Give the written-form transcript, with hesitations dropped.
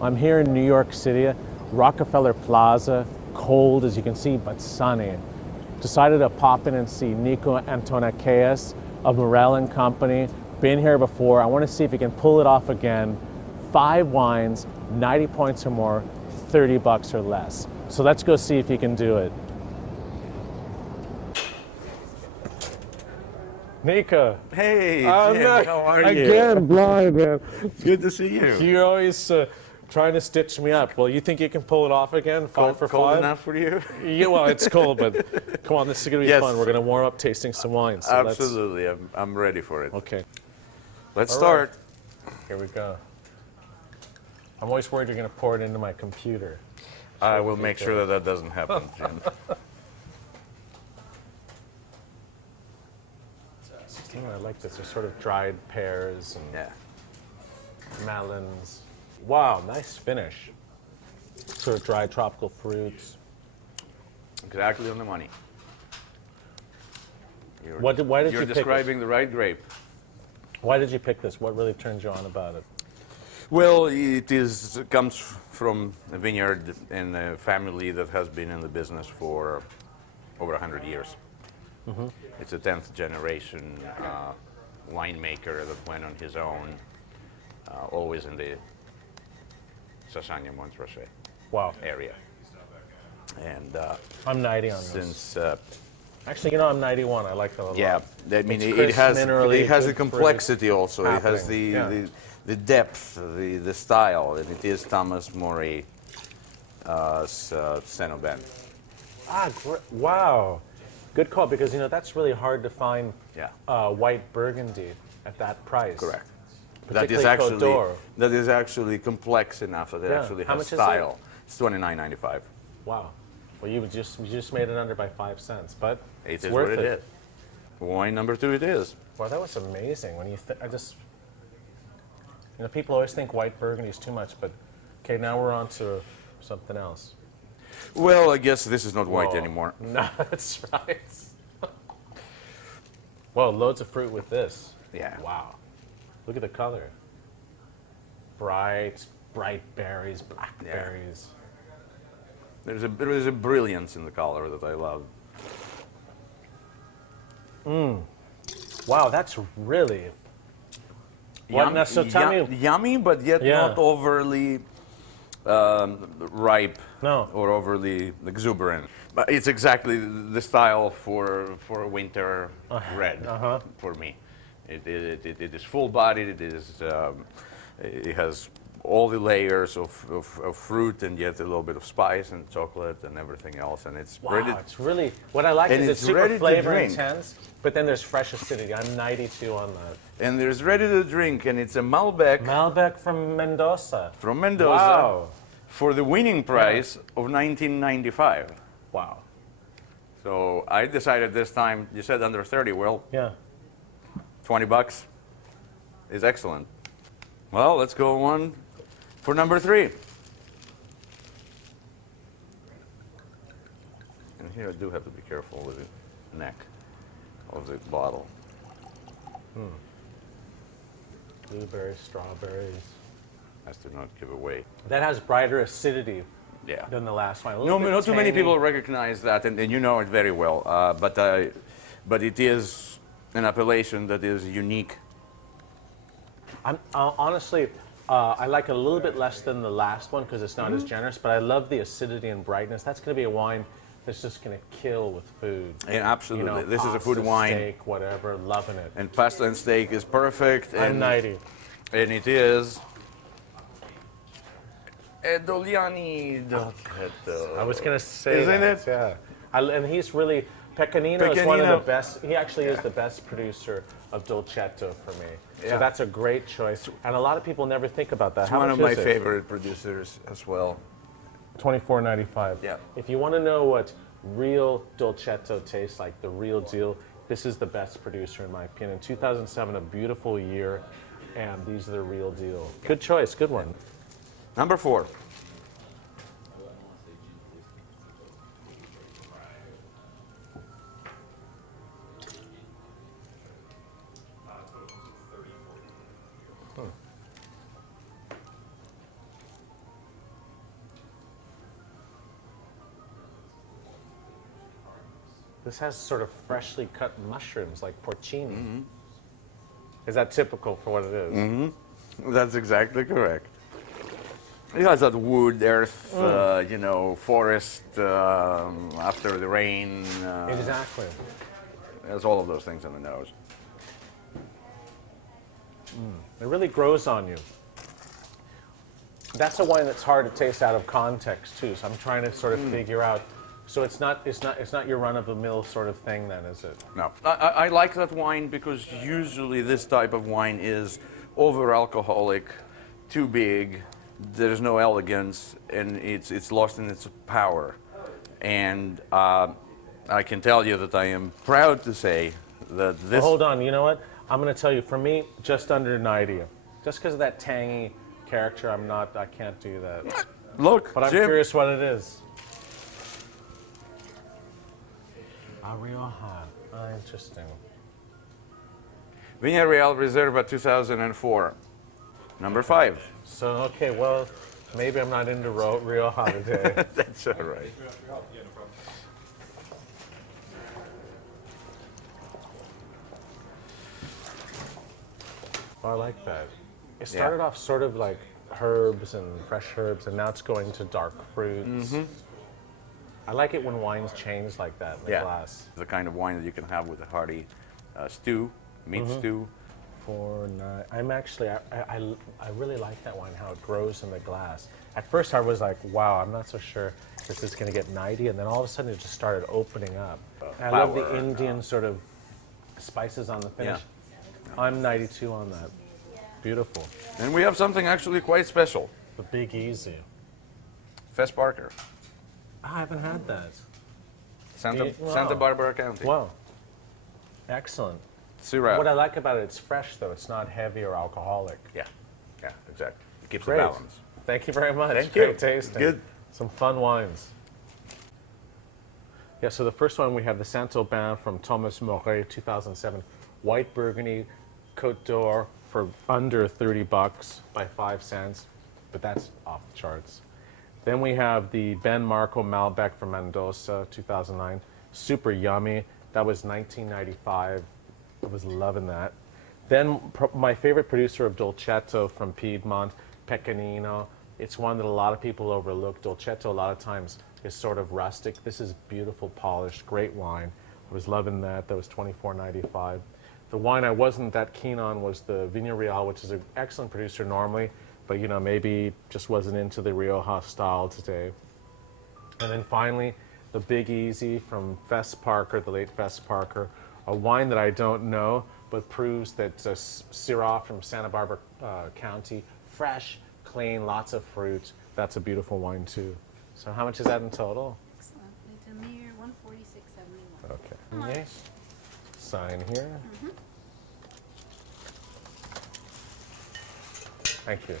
I'm here in New York City, Rockefeller Plaza, cold as you can see, but sunny. Decided to pop in and see Niko Antonakeas of Morrell and Company. Been here before. I want to see if he can pull it off again. 5 wines, 90 points or more, 30 bucks or less. So let's go see if he can do it. Niko. Hey, Jim, how are you? Again, blind, man. Good to see you. You're always trying to stitch me up. Well, you think you can pull it off again? Five for cold five? enough for you? Yeah, well, it's cold, but come on, this is going to be Yes. fun. We're going to warm up tasting some wine. So Absolutely, I'm ready for it. Okay, Let's All start. here we go. I'm always worried you're going to pour it into my computer. I will make sure that doesn't happen, Jim. Oh, I like this. There's sort of dried pears and Yeah. melons. Wow, nice finish. Sort of dried tropical fruits. Exactly on the money. Why did you You're pick describing the right grape. Why did you pick this? What really turned you on about it? Well, it comes from a vineyard and a family that has been in the business for over 100 years. Mm-hmm. It's a 10th generation winemaker that went on his own, always in the Sassagna-Montrachet Wow. area. And I'm 90 on this. since Actually, you know, I'm 91. I like that a lot. yeah, I mean It's it crisp, has minerally, a good complexity also. It has happening, yeah. the depth, the style, and it is Thomas Morrell Saint-Aubin. Wow. Good call, because, you know, that's really hard to find Yeah, white Burgundy at that price. correct. Particularly That is actually complex enough that it Yeah. actually How has much is style. It's $29.95. Wow. Well, you just made it under by 5 cents, but It it's is worth what it is. Wine number 2 it is. Wow, that was amazing. When you, you know, people always think white Burgundy is too much, but okay, now we're on to something else. Well, I guess this is not white Whoa. anymore. No, that's right. Whoa, loads of fruit with this. Yeah. Wow. Look at the color. Bright berries, blackberries. There is a brilliance in the color that I love. Wow, that's really. What, now, so tell me. Yummy, but yet Yeah. not overly ripe No. or overly exuberant. But it's exactly the style for a winter red for me. It is full-bodied. It has all the layers of fruit and yet a little bit of spice and chocolate and everything else. And it's Wow, ready. it's really. What I like And is it's it's super ready to flavor drink. intense, but then there's fresh acidity. I'm 92 on that. And there's ready to drink, and it's a Malbec Malbec from Mendoza. from Mendoza Wow. for the winning price of $19.95. Wow. So I decided this time, you said under 30, well, Yeah. 20 bucks is excellent. Well, let's go on for number 3. And here I do have to be careful with the neck of the bottle. Blueberries, strawberries. Has to not give away. That has brighter acidity Yeah. than the last one. A No, little bit not too many tangy. people recognize that, and you know it very well. But it is an appellation that is unique. I'm honestly, I like it a little bit less than the last one because it's not as generous. But I love the acidity and brightness. That's going to be a wine that's just going to kill with food. And absolutely, You know, this is a food pasta, wine, steak, whatever. Loving it. and pasta and steak is perfect. I'm And 90. And it is Edoliani Dolcetto. I was going to say Isn't that, it? Yeah. And he's really, Pecanino is one of Pecanino. the best. He actually is the best producer of Dolcetto for me. Yeah. So that's a great choice. And a lot of people never think about that. It's How one much of my is it? favorite producers as well. $24.95. Yeah. If you want to know what real Dolcetto tastes like, the real deal, this is the best producer in my opinion. 2007, a beautiful year, and these are the real deal. Good choice, good one. Number 4. This has sort of freshly cut mushrooms, like porcini. Is that typical for what it is? That's exactly correct. It has that wood, earth, forest after the rain. Exactly. It has all of those things in the nose. It really grows on you. That's a wine that's hard to taste out of context too. So I'm trying to sort of figure out. So it's not your run-of-the-mill sort of thing then, is it? No, I like that wine because usually this type of wine is over-alcoholic, too big. There's no elegance, and it's lost in its power. And I can tell you that I am proud to say that this. Well, hold on, you know what? I'm going to tell you. For me, just under 90. Just because of that tangy character, I can't do that. Look, But I'm Jim, curious what it is. A Rioja. Interesting. Viña Real Reserva 2004, number 5. So, okay, well, maybe I'm not into Rioja today. That's all right. Oh, I like that. It started off sort of like herbs and fresh herbs, and now it's going to dark fruits. I like it when wines change like that in the glass. The kind of wine that you can have with a hearty stew, meat stew. I'm actually, I really like that wine, how it grows in the glass. At first I was like, wow, I'm not so sure this is going to get 90, and then all of a sudden it just started opening up. And I love the Indian sort of spices on the finish. I'm 92 on that. Beautiful. And we have something actually quite special. The Big Easy. Fess Parker, I haven't had that. Santa Barbara County. Wow. Excellent. Syrah. What I like about it, it's fresh though. It's not heavy or alcoholic. Yeah, exactly. It keeps Great. the balance. Thank you very much. Thank Great you. tasting. Good. Some fun wines. Yeah, so the first one we have the Saint-Aubin from Thomas Morrell, 2007. White Burgundy, Côte d'Or for under 30 bucks by 5 cents, but that's off the charts. Then we have the Ben Marco Malbec from Mendoza, 2009. Super yummy. That was 1995. I was loving that. Then my favorite producer of Dolcetto from Piedmont, Pecanino. It's one that a lot of people overlook. Dolcetto a lot of times is sort of rustic. This is beautiful, polished, great wine. I was loving that. That was $24.95. The wine I wasn't that keen on was the Viña Real, which is an excellent producer normally, but maybe just wasn't into the Rioja style today. And then finally, the Big Easy from Fess Parker, the late Fess Parker, a wine that I don't know, but proves that Syrah from Santa Barbara County, fresh, clean, lots of fruit. That's a beautiful wine too. So how much is that in total? Excellent. It's a mere $146.71. Okay. Yes. Sign here. Thank you.